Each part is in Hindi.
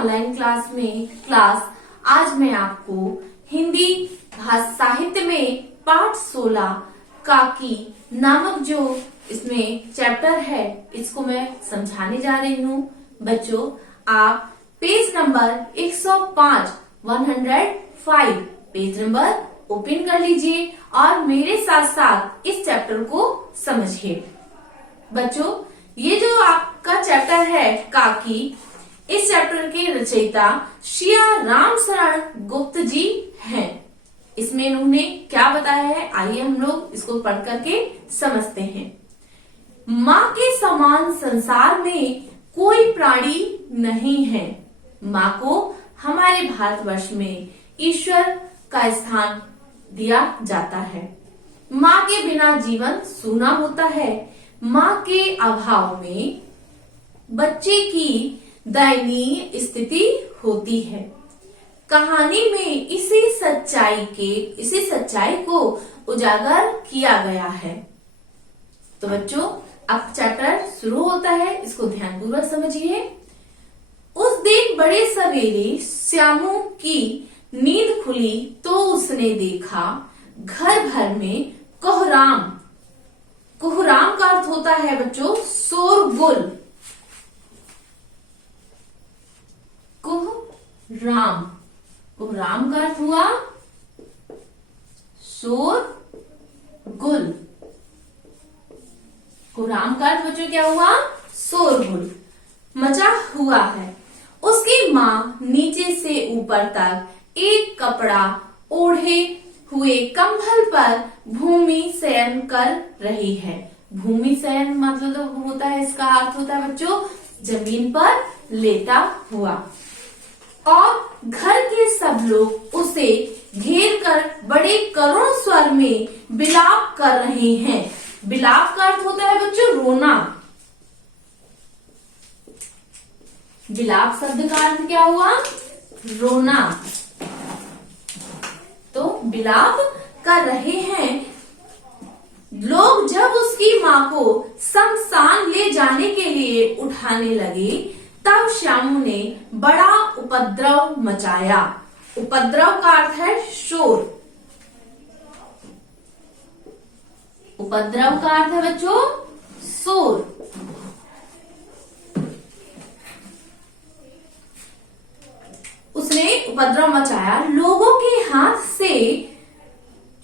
ऑनलाइन क्लास में आज मैं आपको हिंदी भाषा साहित्य में पाठ 16 काकी नामक जो इसमें चैप्टर है इसको मैं समझाने जा रही हूँ। बच्चों, आप page number 105 page number open कर लीजिए और मेरे साथ साथ इस चैप्टर को समझिए। बच्चों, ये जो आपका चैप्टर है काकी, इस चैप्टर के रचयिता श्रिया राम शरण गुप्त जी हैं। इसमें इन्होंने क्या बताया है, आइए हम लोग इसको पढ़ करके समझते हैं। माँ के समान संसार में कोई प्राणी नहीं है। माँ को हमारे भारतवर्ष में ईश्वर का स्थान दिया जाता है। माँ के बिना जीवन सूना होता है। माँ के अभाव में बच्चे की दयनीय स्थिति होती है। कहानी में इसी सच्चाई को उजागर किया गया है। तो बच्चों, अब चैप्टर शुरू होता है, इसको ध्यानपूर्वक समझिए। उस दिन बड़े सवेरे श्यामू की नींद खुली तो उसने देखा घर भर में कोहराम। कोहराम का अर्थ होता है बच्चों शोरगुल। कोहराम, कोहराम का अर्थ हुआ शोरगुल। कोहराम का अर्थ बच्चों क्या हुआ? शोरगुल मचा हुआ है। उसकी माँ नीचे से ऊपर तक एक कपड़ा ओढ़े हुए कंबल पर भूमि शयन कर रही है। भूमि शयन मतलब होता है, इसका अर्थ होता है बच्चों जमीन पर लेटा हुआ। और घर के सब लोग उसे घेर कर बड़े करुण स्वर में विलाप कर रहे हैं। विलाप का अर्थ होता है बच्चों रोना। विलाप शब्द का अर्थ क्या हुआ? रोना। तो विलाप कर रहे हैं लोग। जब उसकी माँ को शमशान ले जाने के लिए उठाने लगे तब श्यामू ने बड़ा उपद्रव मचाया। उपद्रव का अर्थ है शोर। उपद्रव का अर्थ है बच्चों शोर। उसने उपद्रव मचाया, लोगों के हाथ से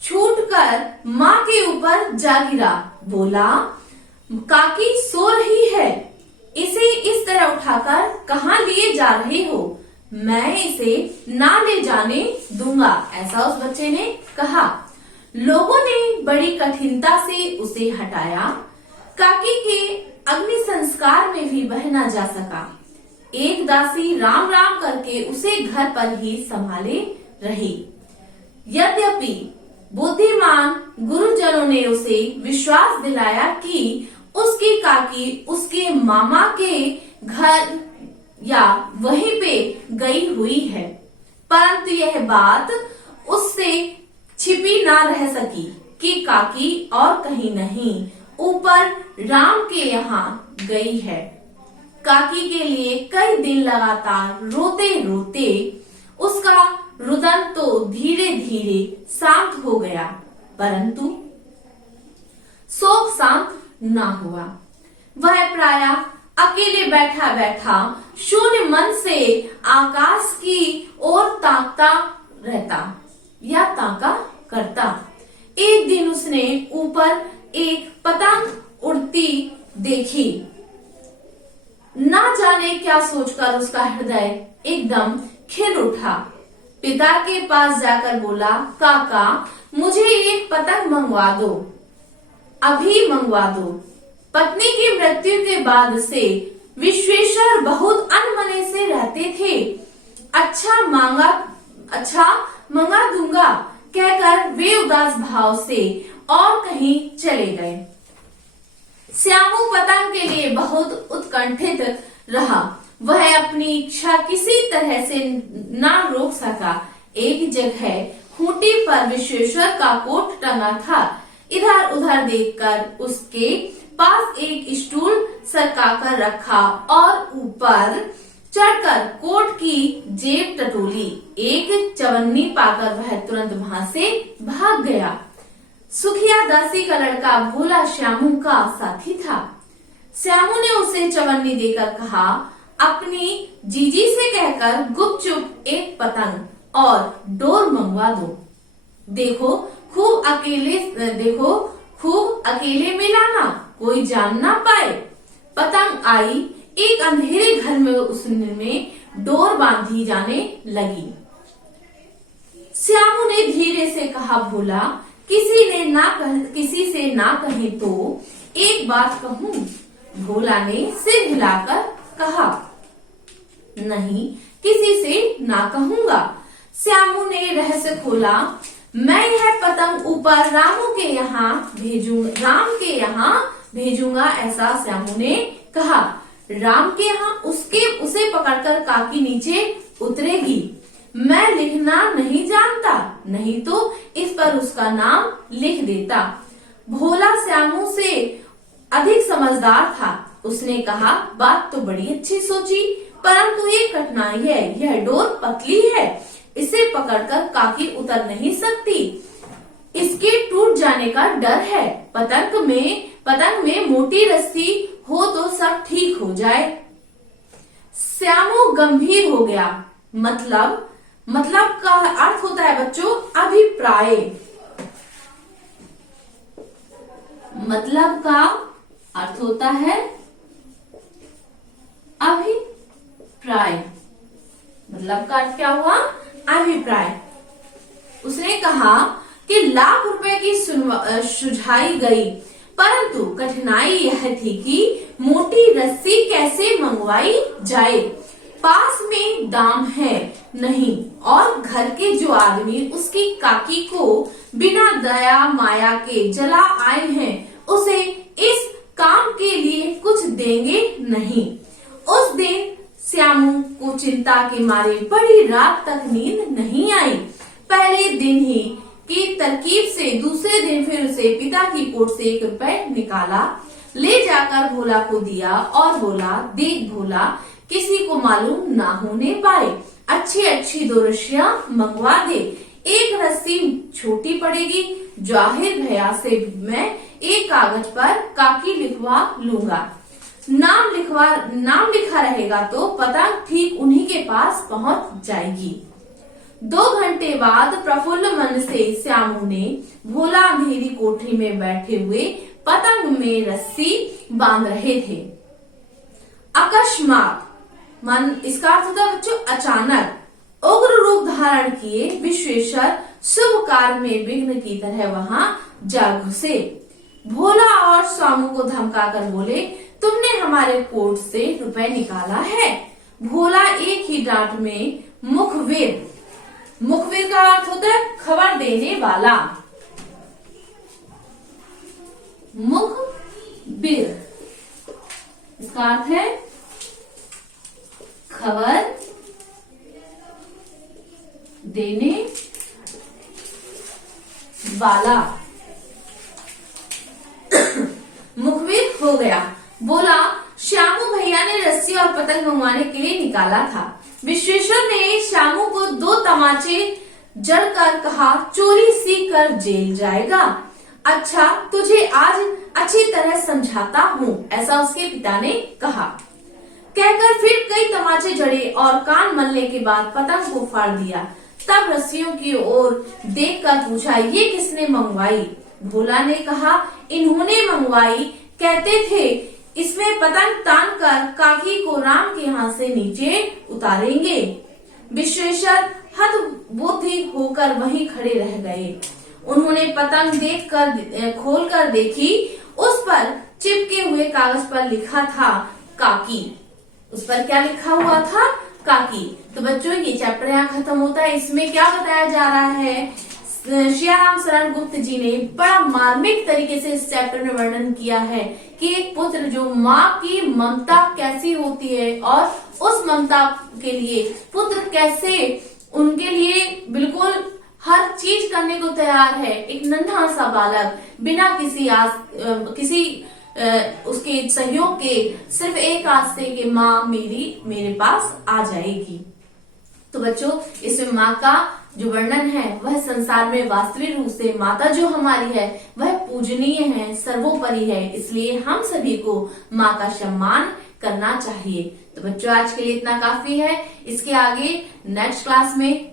छूटकर माँ के ऊपर जा गिरा। बोला, काकी सो रही है, इसे इस तरह उठाकर कहाँ लिए जा रहे हो? मैं इसे ना ले जाने दूंगा, ऐसा उस बच्चे ने कहा। लोगों ने बड़ी कठिनता से उसे हटाया। काकी के अग्नि संस्कार में भी वह न जा सका। एक दासी राम राम करके उसे घर पर ही संभाले रही। यद्यपि बुद्धिमान गुरुजनों ने उसे विश्वास दिलाया कि उसकी काकी उसके मामा के घर या वहीं पे गई हुई है, परंतु यह बात उससे छिपी ना रह सकी कि काकी और कहीं नहीं ऊपर राम के यहाँ गई है। काकी के लिए कई दिन लगातार रोते रोते उसका रुदन तो धीरे धीरे शांत हो गया, परंतु शोक शांत न हुआ। वह प्रायः अकेले बैठा बैठा शून्य मन से आकाश की ओर ताकता रहता या ताका करता। एक दिन उसने ऊपर एक पतंग उड़ती देखी। ना जाने क्या सोचकर उसका हृदय एकदम खिल उठा। पिता के पास जाकर बोला, काका मुझे एक पतंग मंगवा दो, अभी मंगवा दो। पत्नी की मृत्यु के बाद से विश्वेश्वर बहुत अनमने से रहते थे। अच्छा मंगा दूंगा कहकर वे उदास भाव से और कहीं चले गए। श्यामू पतंग के लिए बहुत उत्कंठित रहा। वह अपनी इच्छा किसी तरह से ना रोक सका। एक जगह खूंटी पर विश्वेश्वर का कोट टंगा था। इधर उधर देखकर उसके पास एक स्टूल सरका कर रखा और ऊपर चढ़कर कोट की जेब टटोली। एक चवन्नी पाकर वह तुरंत वहां से भाग गया। सुखिया दासी का लड़का भोला श्यामू का साथी था। श्यामू ने उसे चवन्नी देकर कहा, अपनी जीजी से कहकर गुपचुप एक पतंग और डोर मंगवा दो। देखो खूब अकेले में लाना, कोई जान ना पाए। पतंग आई। एक अंधेरे घर में उसमें डोर बांधी जाने लगी। श्यामू ने धीरे से कहा, भोला किसी से ना कहे तो एक बात कहूं। भोला ने सिर हिलाकर कहा, नहीं, किसी से ना कहूंगा। श्यामू ने रहस्य खोला, मैं यह पतंग ऊपर राम के यहाँ भेजूंगा, ऐसा श्यामू ने कहा। राम के यहाँ उसे पकड़कर काकी नीचे उतरेगी। मैं लिखना नहीं जानता, नहीं तो इस पर उसका नाम लिख देता। भोला श्यामू से अधिक समझदार था। उसने कहा, बात तो बड़ी अच्छी सोची, परंतु एक कठिनाई है। यह डोर पतली है, इसे पकड़कर काकी उतर नहीं सकती। इसके टूट जाने का डर है। पतंग में मोटी रस्सी हो तो सब ठीक हो जाए। श्यामू गंभीर हो गया। मतलब का अर्थ होता है बच्चों अभिप्राय। मतलब का अर्थ होता है अभिप्राय। मतलब का अर्थ क्या हुआ? अभिप्राय। उसने कहा कि लाख रुपए की सुझाई गई, परंतु कठिनाई यह थी कि मोटी रस्सी कैसे मंगवाई जाए। पास में दाम है नहीं, और घर के जो आदमी उसकी काकी को बिना दया माया के जला आए हैं, उसे इस काम के लिए कुछ देंगे नहीं। उस दिन श्यामू को चिंता के मारे बड़ी रात तक नींद नहीं आई। पहले दिन ही की तरकीब से दूसरे दिन फिर उसे पिता की कोट से 1 रुपए निकाला, ले जाकर भोला को दिया और बोला, देख भोला, किसी को मालूम ना होने पाए, अच्छी 2 रस्सियां मंगवा दे। एक रस्सी छोटी पड़ेगी, जाहिर भैया से मैं एक कागज पर काकी लिखवा लूंगा। नाम लिखा रहेगा तो पता ठीक उन्हीं के पास पहुंच जाएगी। 2 घंटे बाद प्रफुल्ल मन से श्यामू ने भोला अंधेरी कोठरी में बैठे हुए पतंग में रस्सी बांध रहे थे। अकस्मात, इसका अर्थ होता है बच्चों अचानक, उग्र रूप धारण किए विश्वेश्वर शुभ कार्य में विघ्न की तरह वहां जा घुसे। भोला और श्यामू को धमकाकर बोले, तुमने हमारे कोट से रुपए निकाला है। भोला एक ही डांट में मुखबिर का अर्थ होता है खबर देने वाला। मुखबिर इसका अर्थ है खबर देने वाला। मुखबिर हो गया। बोला, श्यामू भैया ने रस्सी और पतंग मंगवाने के लिए निकाला था। विश्वेश्वर ने श्यामू को 2 तमाचे जड़कर कहा, चोरी सीख कर जेल जाएगा। अच्छा, तुझे आज अच्छी तरह समझाता हूँ, ऐसा उसके पिता ने कहा। कहकर फिर कई तमाचे जड़े और कान मलने के बाद पतंग को फाड़ दिया। तब रस्सियों की ओर देखकर पूछा, ये किसने मंगवाई? भोला ने कहा, इन्होंने मंगवाई। कहते थे इसमें पतंग तान कर काकी को राम के यहाँ से नीचे उतारेंगे। विश्वेश्वर हतबुद्धि होकर वहीं खड़े रह गए। उन्होंने पतंग खोल कर देखी। उस पर चिपके हुए कागज पर लिखा था काकी। उस पर क्या लिखा हुआ था? काकी। तो बच्चों ये चैप्टर यहाँ खत्म होता है। इसमें क्या बताया जा रहा है? श्रीराम शरण गुप्त जी ने बड़ा मार्मिक तरीके से इस चैप्टर में वर्णन किया है कि एक पुत्र जो माँ की ममता कैसी होती है और उस ममता के लिए पुत्र कैसे उनके लिए बिल्कुल हर चीज करने को तैयार है। एक नन्हा सा बालक बिना किसी उसके सहयोग के सिर्फ एक हाथ से कि माँ मेरे पास आ जाएगी। तो बच्चों, इसमें माँ का जो वर्णन है वह संसार में वास्तविक रूप से माता जो हमारी है वह पूजनीय है, सर्वोपरि है। इसलिए हम सभी को माँ का सम्मान करना चाहिए। तो बच्चों, आज के लिए इतना काफी है। इसके आगे नेक्स्ट क्लास में